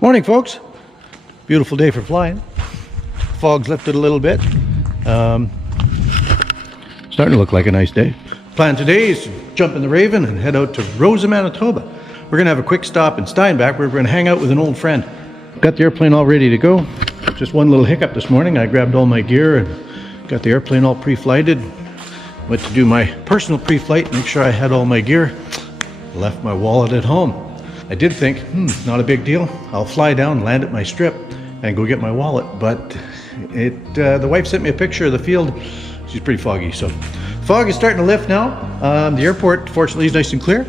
Morning, folks. Beautiful day for flying. Fog's lifted a little bit. Starting to look like a nice day. Plan today is to jump in the Raven and head out to Rosa Manitoba. We're going to have a quick stop in Steinbach where we're going to hang out with an old friend. Got the airplane all ready to go. Just one little hiccup this morning. I grabbed all my gear and got the airplane all pre-flighted. Went to do my personal pre-flight, make sure I had all my gear. Left my wallet at home. I did think, not a big deal. I'll fly down, land at my strip, and go get my wallet. But the wife sent me a picture of the field. She's pretty foggy, so. Fog is starting to lift now. The airport, fortunately, is nice and clear.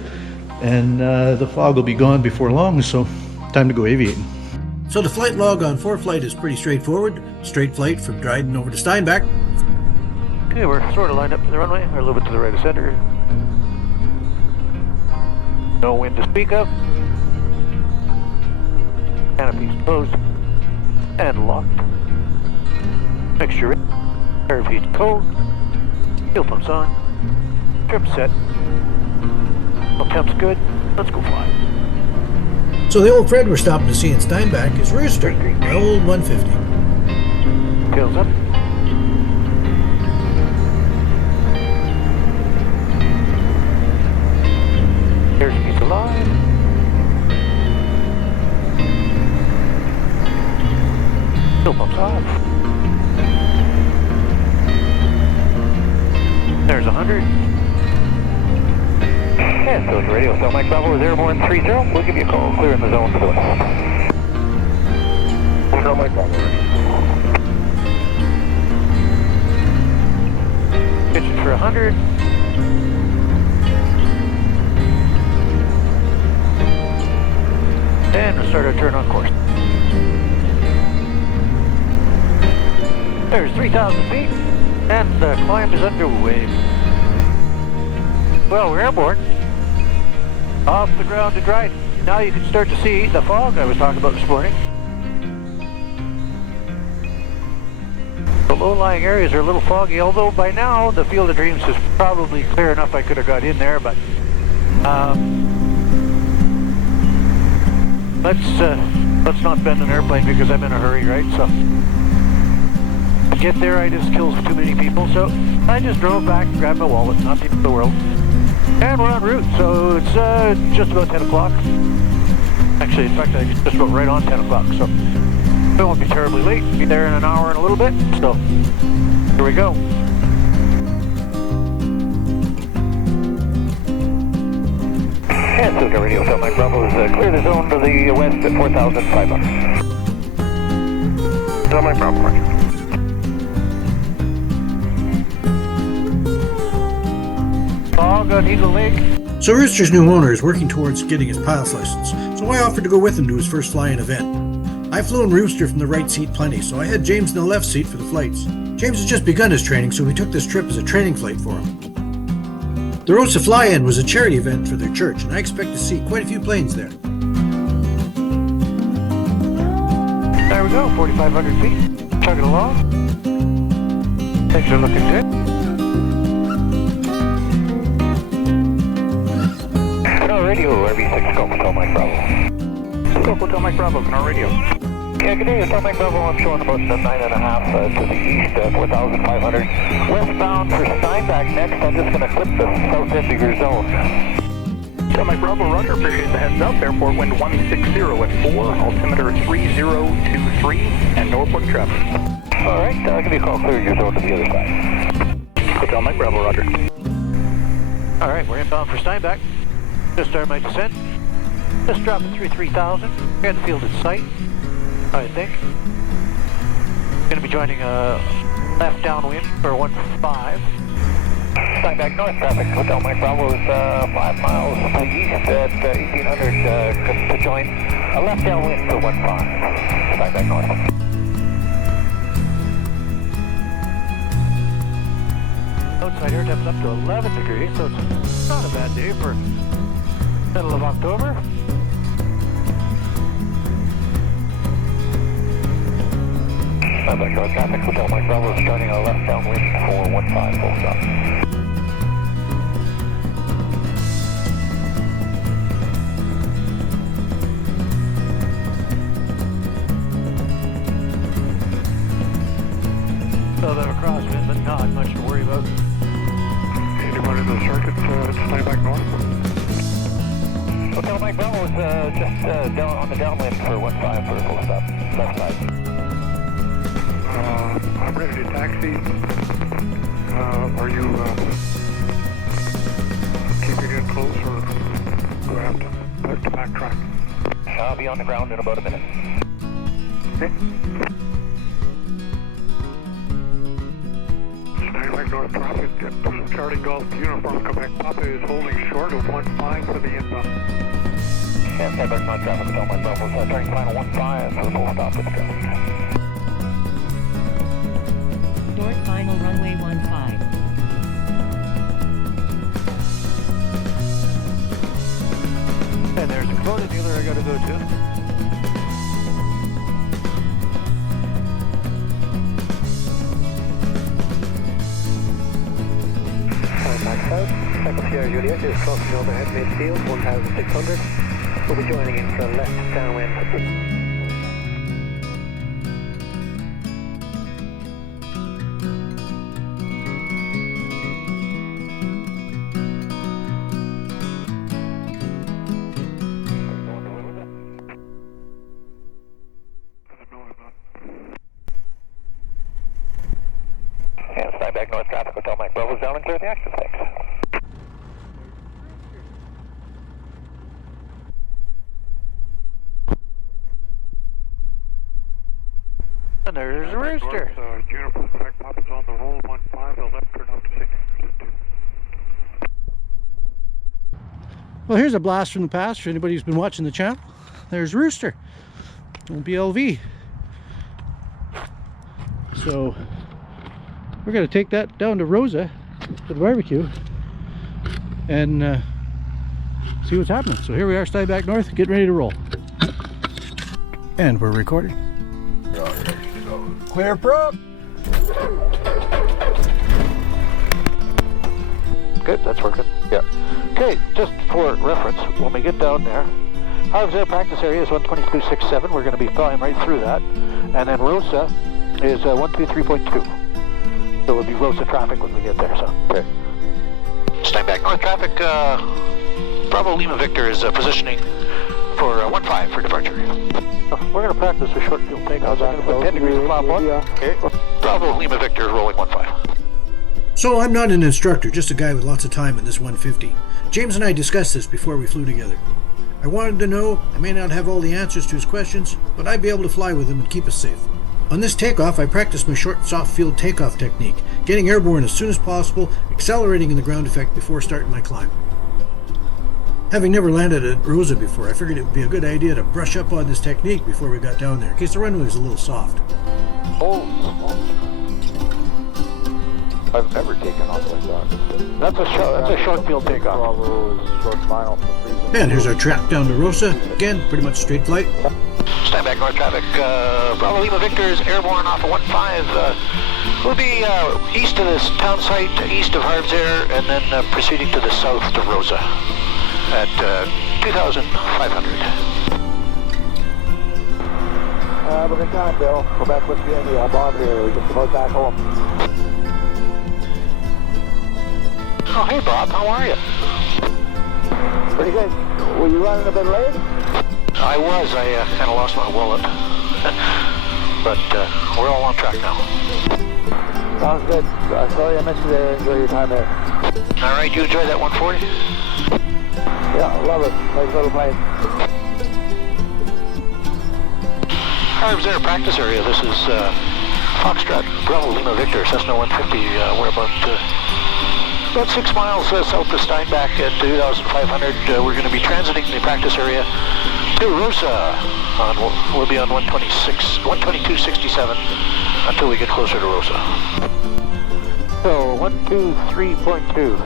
And the fog will be gone before long, so time to go aviating. So the flight log on ForeFlight is pretty straightforward. Straight flight from Dryden over to Steinbach. Okay, we're sort of lined up to the runway, or a little bit to the right of center. No wind to speak of. Canopies closed and locked. Mixture in. RV6 cold. Fuel pumps on. Trim set. All temps good. Let's go fly. So the old friend we're stopping to see in Steinbach is Rooster, my old 150. Tails up. There's a piece of line. Fuel pumps off. There's 100. And so the radio cell Mike Bravo is airborne 30. We'll give you a call. Clear in the zone to the west. Cell Mike Bravo. Pitching for 100. And we'll start our turn on course. There's 3,000 feet, and the climb is underway. Well, we're airborne. Off the ground to Dryden. Now you can start to see the fog I was talking about this morning. The low-lying areas are a little foggy, although by now the Field of Dreams is probably clear enough I could have got in there, but let's not bend an airplane because I'm in a hurry, right? So to get there, I just killed too many people, so I just drove back, grabbed my wallet, not the end of the world, and we're en route. So it's just about 10 o'clock. Actually, in fact, I just about right on 10 o'clock, so it won't be terribly late. Be there in an hour and a little bit. So here we go. And so the radio cell Mike Bravo is clear the zone to the west at 4,500. Cell Mike Bravo, Roger. Fog on Eagle Lake. So Rooster's new owner is working towards getting his pilot's license, so I offered to go with him to his first flying event. I've flown Rooster from the right seat plenty, so I had James in the left seat for the flights. James has just begun his training, so we took this trip as a training flight for him. The Rosa Fly-In was a charity event for their church, and I expect to see quite a few planes there. There we go, 4,500 feet. Chugging along. Things are looking good. Canal radio, RV6, Scope Hotel Mike Bravo. Scope Hotel Mike Bravo, Canal radio. Yeah, good day, Hotel Mike Bravo. I'm showing about 9.5 to the east, 4,500. Westbound for Steinbach next. I'm just going to clip the south end of your zone. Hotel Mike Bravo, Roger. Appreciate the heads up. Airport wind 160 at 4. Altimeter 3023 and Norfolk traffic. All right, I'll give you a call. Clear your zone to the other side. Hotel Mike Bravo, Roger. All right, we're inbound for Steinbach. Just started my descent. Just dropping through 3,000. We got the field in sight, I think. Going to be joining a left downwind for 1-5. Steinbach north traffic. Hotel Mike Bravo is 5 miles to the east at 1,800 to join a left downwind for 1-5. Steinbach north. Outside air temps up to 11 degrees, so it's not a bad day for middle of October. Steinbach north traffic. Hotel Mike Bravo is joining a left downwind for 1-5. Full stop. does. Anyone in the circuit Steinbach North? Hotel Mike Bravo is just down on the downwind for 15 for a full stop, left side. I'm ready to taxi. Are you keeping it close or do I have to backtrack? I'll be on the ground in about a minute. Okay. Steinbach North traffic at Charlie Golf Uniform Quebec. Papa is holding short of 15 for the inbound. Yeah, Steinbach North traffic, Hotel Mike Bravo is turning final 15 for a full stop with the traffic. North final runway 15. And there's a Kubota dealer I gotta go to. Takeoff Sierra Juliet is crossing overhead midfield, 1,600. We'll be joining in for left downwind. And Steinbach North traffic, Hotel Mike Bravo's down and clear the exit, thanks. And there's Rooster. Uniform Quebec. Papa's on the roll, 15, the left turn out to St. Andrews at 2. Well, here's a blast from the past for anybody who's been watching the channel. There's Rooster, BLV. So we're going to take that down to Rosa for the barbecue and see what's happening. So here we are, Steinbach North, getting ready to roll. And we're recording. Clear prop. Good, that's working. Yeah. Okay, just for reference, when we get down there, our practice area is 122.67. We're going to be flying right through that. And then Rosa is 123.2. So it'll be Rosa traffic when we get there. So okay. Steinbach North traffic, Bravo Lima Victor is positioning for 15 for departure. We're going to practice a short field takeoff. So I'm going to put 10 degrees of flap on. Okay. Bravo Lima Victor is rolling 15. So I'm not an instructor, just a guy with lots of time in this 150. James and I discussed this before we flew together. I wanted to know I may not have all the answers to his questions, but I'd be able to fly with him and keep us safe. On this takeoff, I practiced my short soft field takeoff technique, getting airborne as soon as possible, accelerating in the ground effect before starting my climb. Having never landed at Rosa before, I figured it would be a good idea to brush up on this technique before we got down there, in case the runway was a little soft. Oh, I've never taken off like that. That's a short field takeoff. Bravo is short final for freezing. And here's our track down to Rosa. Again, pretty much straight flight. Steinbach North traffic, Bravo Lima Victor is airborne off of 15. We'll be east of this town site, east of Harv's Air, and then proceeding to the south to Rosa at 2,500. We're in time, Bill. Go back with you in the bomb here. We can promote back home. Oh, hey Bob, how are you? Pretty good. Were you running a bit late? I was. I kind of lost my wallet. But we're all on track now. Sounds good. Sorry I missed you there. Enjoy your time there. All right, you enjoy that 140? Yeah, love it. Nice little plane. Harv's Air practice area. This is Foxtrot, Bravo Lima Victor, Cessna 150. We're about 6 miles south of Steinbach at 2,500. We're going to be transiting the practice area to Rosa. We'll be on 122.67 until we get closer to Rosa. So 123.2.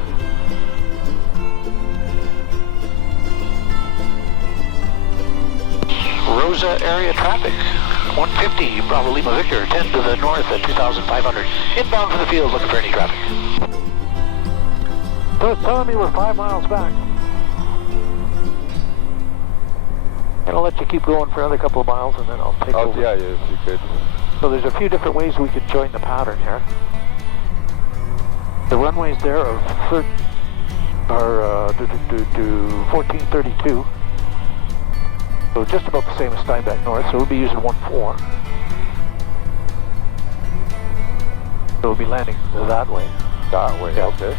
Rosa area traffic. 150, Bravo Lima Victor, 10 to the north at 2,500. Inbound for the field, looking for any traffic. So it's telling me we're 5 miles back. And I'll let you keep going for another couple of miles and then I'll take over. Yeah, if you could. So there's a few different ways we could join the pattern here. The runways there are 1432. So just about the same as Steinbach North, so we'll be using 14. So we'll be landing that way. That way, Yeah. okay. I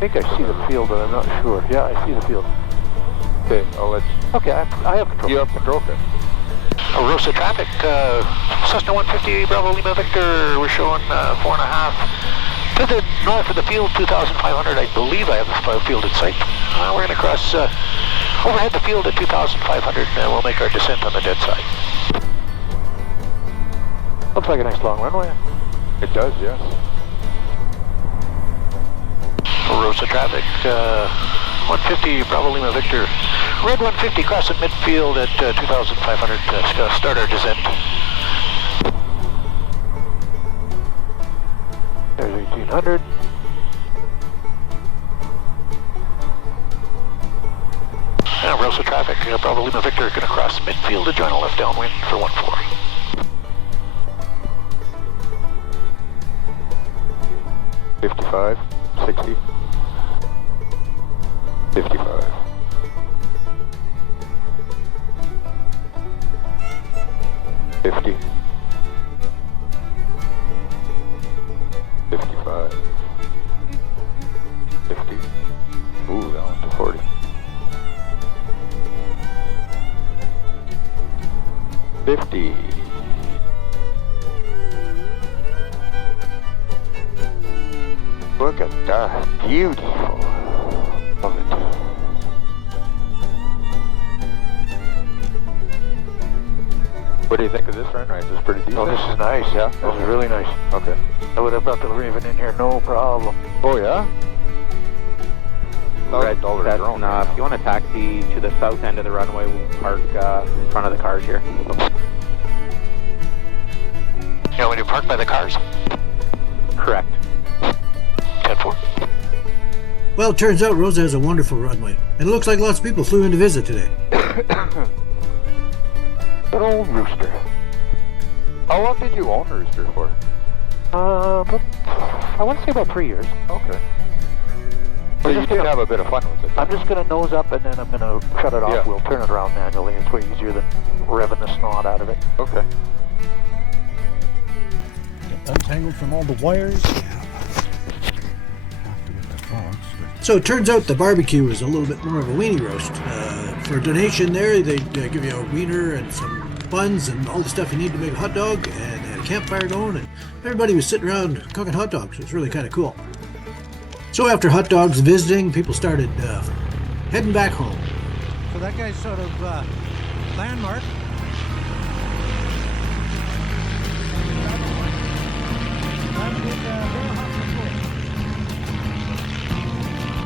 think I see the field, but I'm not sure. Yeah, I see the field. Okay, I'll let Okay, I have control. you have control, okay. Rosa traffic, Cessna 150 Bravo Lima Victor, we're showing 4.5. To the north of the field, 2,500, I believe I have the field in sight. We're going to cross overhead the field at 2,500 and we'll make our descent on the dead side. Looks like a nice long runway. It does, yes. Rosa traffic, 150 Bravo Lima Victor. Red 150 crossing midfield at 2,500 to start our descent. There's 1,800. Rosa traffic, Bravo Lima Victor going to cross midfield to join a left downwind for 14. $55, 60, 55. 50, 55, 50. Ooh, that went to 40. 50. Look at that. Beautiful. Love it. What do you think of this run right? This is pretty decent. Oh, this is nice. Yeah? This is really nice. Okay. I would have brought the Raven in here, no problem. Oh, yeah? Red $1,000 Cessna, drone. if you want to taxi to the south end of the runway, we'll park in front of the cars here. You want me to park by the cars? Correct. 10-4. Well, it turns out Rosa has a wonderful runway, and it looks like lots of people flew in to visit today. Good old Rooster. How long did you own Rooster for? But I want to say about 3 years. Okay. So you did have a bit of fun with it. I'm just going to nose up and then I'm going to shut it off. Yeah. We'll turn it around manually. It's way easier than revving the snot out of it. Okay. Untangled from all the wires. So it turns out the barbecue is a little bit more of a weenie roast. For a donation there, they give you a wiener and some buns and all the stuff you need to make a hot dog, and they had a campfire going, and everybody was sitting around cooking hot dogs. It was really kind of cool. So after hot dogs visiting, people started heading back home. So that guy's sort of landmark.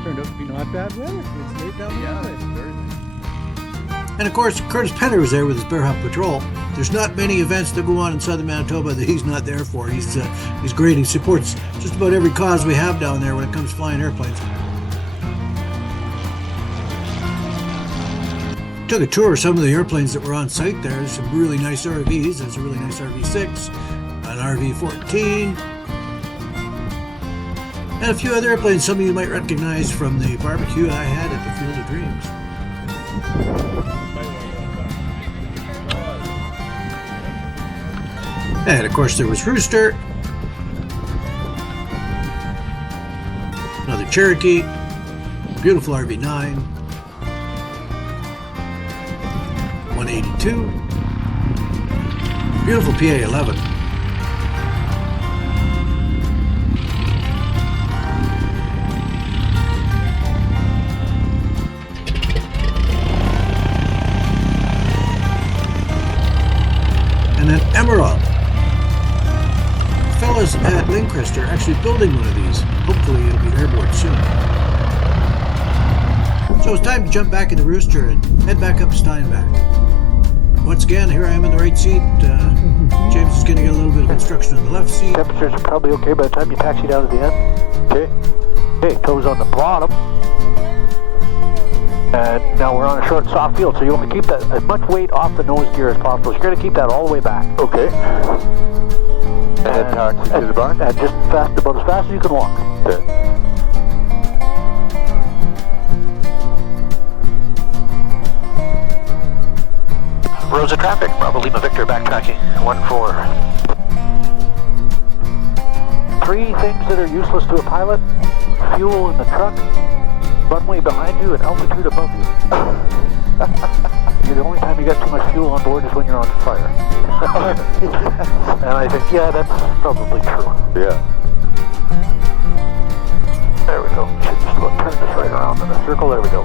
Turned out to be not bad weather. It's laid down the alley. And of course, Curtis Penner was there with his Bear Hawk Patrol. There's not many events that go on in southern Manitoba that he's not there for. He's great. He supports just about every cause we have down there when it comes to flying airplanes. Took a tour of some of the airplanes that were on site there. There's some really nice RVs. There's a really nice RV6, an RV14, and a few other airplanes some of you might recognize from the barbecue I had at the Field of Dreams. And of course there was Rooster, another Cherokee, beautiful RV9, 182, beautiful PA-11. And an Emerald. Fellas at Lincrest are actually building one of these. Hopefully it'll be airborne soon. So it's time to jump back in the Rooster and head back up to Steinbach. Once again, here I am in the right seat. James is going to get a little bit of instruction on the left seat. Temperatures are probably okay by the time you taxi down to the end. Okay. Okay, toes on the bottom. And now we're on a short, soft field, so you want to keep that as much weight off the nose gear as possible. So you're going to keep that all the way back. Okay. And taxi to the barn? And just about as fast as you can walk. Okay. Rosa traffic, Bravo Lima Victor backtracking, 1-4. 3 things that are useless to a pilot: fuel in the truck, runway behind you, and altitude above you. The only time you got too much fuel on board is when you're on fire. And I think, yeah, that's probably true. Yeah. There we go. Should just turn this right around in a circle. There we go.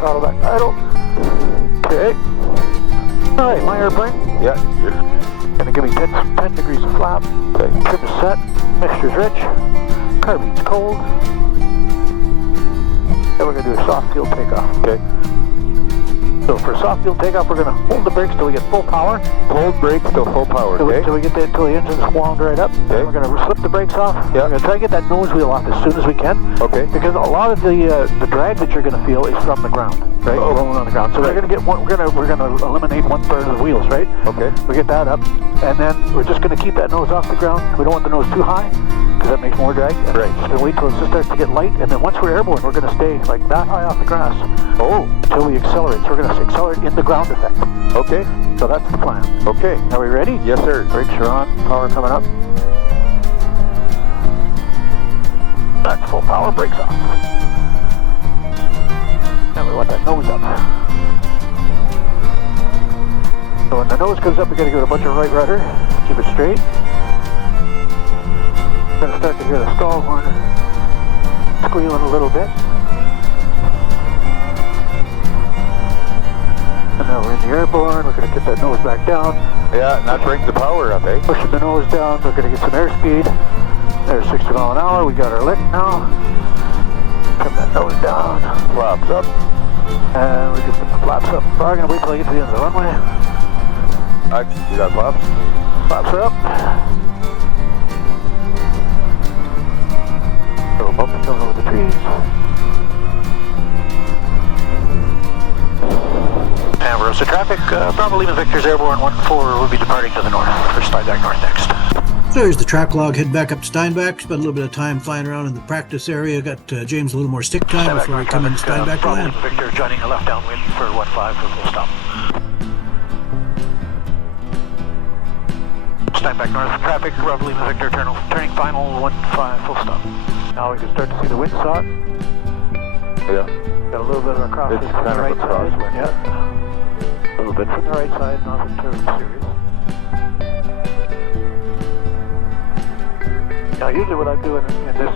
Throttle back idle. Okay. All right, my airplane. Yeah. You're... Gonna give me 10 degrees of flap. Okay. Trim is set. Mixture's rich. Carbine's cold. Then we're gonna do a soft fuel takeoff. Okay. So for soft fuel takeoff, we're gonna hold the brakes till we get full power. Hold brakes till full power, okay? Till we get till the engine's wound right up. Okay. We're gonna slip the brakes off. Yeah. We're gonna try to get that nose wheel off as soon as we can. Okay. Because a lot of the drag that you're gonna feel is from the ground, right? Oh. Rolling on the ground. So we're gonna get one. We're gonna eliminate 1/3 of the wheels, right? Okay. We get that up, and then we're just gonna keep that nose off the ground. We don't want the nose too high, because that makes more drag. And Right. Just gonna wait till it starts to get light, and then once we're airborne, we're gonna stay like that high off the grass. Oh. Until we accelerate. So we're gonna accelerate in the ground effect. Okay. So that's the plan. Okay. Are we ready? Yes, sir. Brakes are on. Power coming up. That's full power. Brakes off. And we want that nose up. So when the nose comes up, we got to give it a bunch of right rudder. Keep it straight. We're going to start to hear the stall horn squealing a little bit. And now we're in the airborne. We're going to get that nose back down. Yeah, and that brings the power up, eh? Pushing the nose down. We're going to get some airspeed. There's 60 mile an hour. We got our lick now. Trim that nose down. Flaps up. And we just put the flaps up. We're going to wait till I get to the end of the runway. I can see that flaps. Flaps are up. Little bumping going over the trees. And Rosa traffic, Bravo Lima Victor's airborne 1-4 will be departing to the north for Steinbach North next. So here's the track log. Head back up to Steinbach. Spent a little bit of time flying around in the practice area. Got James a little more stick time before we come into Steinbach to Bravo land. Lima Victor joining a left downwind for 1-5 for full stop. Steinbach North traffic, Bravo Lima Victor turning final 1-5 full stop. Now we can start to see the windsock. Yeah. Got a little bit of a crosswind It's from kind the of right a side. crosswind. Yeah. A little bit from the right side, nothing too serious. Now usually what I'm doing in this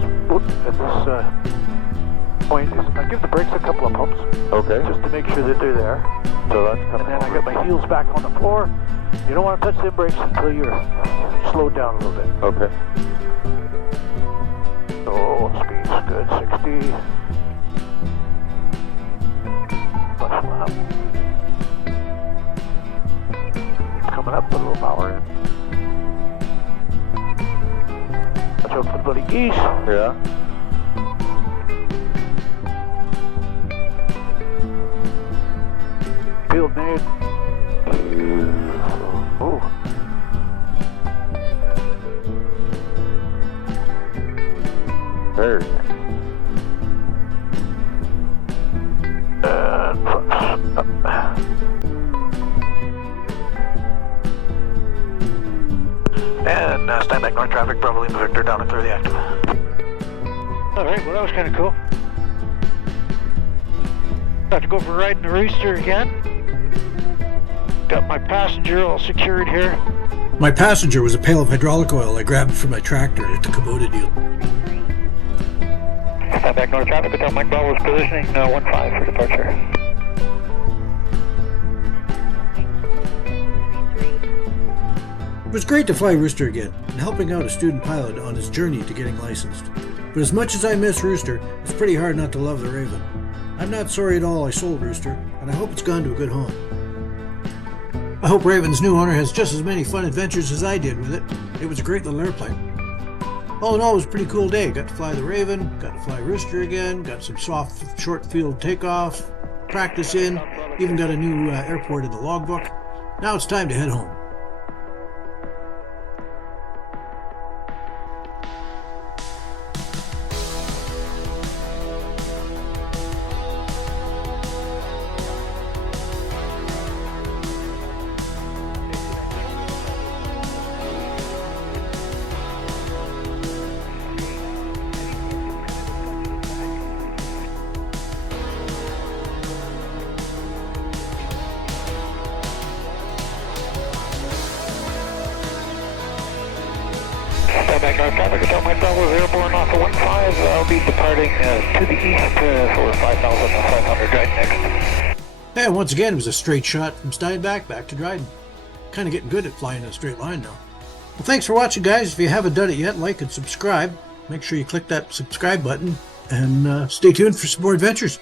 point is I give the brakes a couple of pumps. Okay. Just to make sure that they're there. So that's And coming then I over. got my heels back on the floor. You don't want to touch the brakes until you're slowed down a little bit. Okay. So speed's good, 60. Much flap. Coming up, put a little power in. Watch out for the bloody geese. Yeah. Field made. Oh. Very nice. And flaps up. And Steinbach North traffic, Bravo Lima Victor down and clear the active. Alright, well that was kind of cool. Got to go for a ride in the Rooster again. Got my passenger all secured here. My passenger was a pail of hydraulic oil I grabbed from my tractor at the Kubota deal. Steinbach North traffic, Hotel Mike Bravo is positioning 1-5 for departure. It was great to fly Rooster again and helping out a student pilot on his journey to getting licensed. But as much as I miss Rooster, it's pretty hard not to love the Raven. I'm not sorry at all I sold Rooster, and I hope it's gone to a good home. I hope Raven's new owner has just as many fun adventures as I did with it. It was a great little airplane. All in all, it was a pretty cool day. Got to fly the Raven, got to fly Rooster again, got some soft short field takeoff, practice in, even got a new airport in the logbook. Now it's time to head home. Steinbach, traffic Hotel Mike Bravo is airborne off of 15. I'll be departing to the east for 5,500 right next. And once again, it was a straight shot from Steinbach back to Dryden. Kind of getting good at flying in a straight line now. Well, thanks for watching, guys. If you haven't done it yet, like and subscribe. Make sure you click that subscribe button and stay tuned for some more adventures.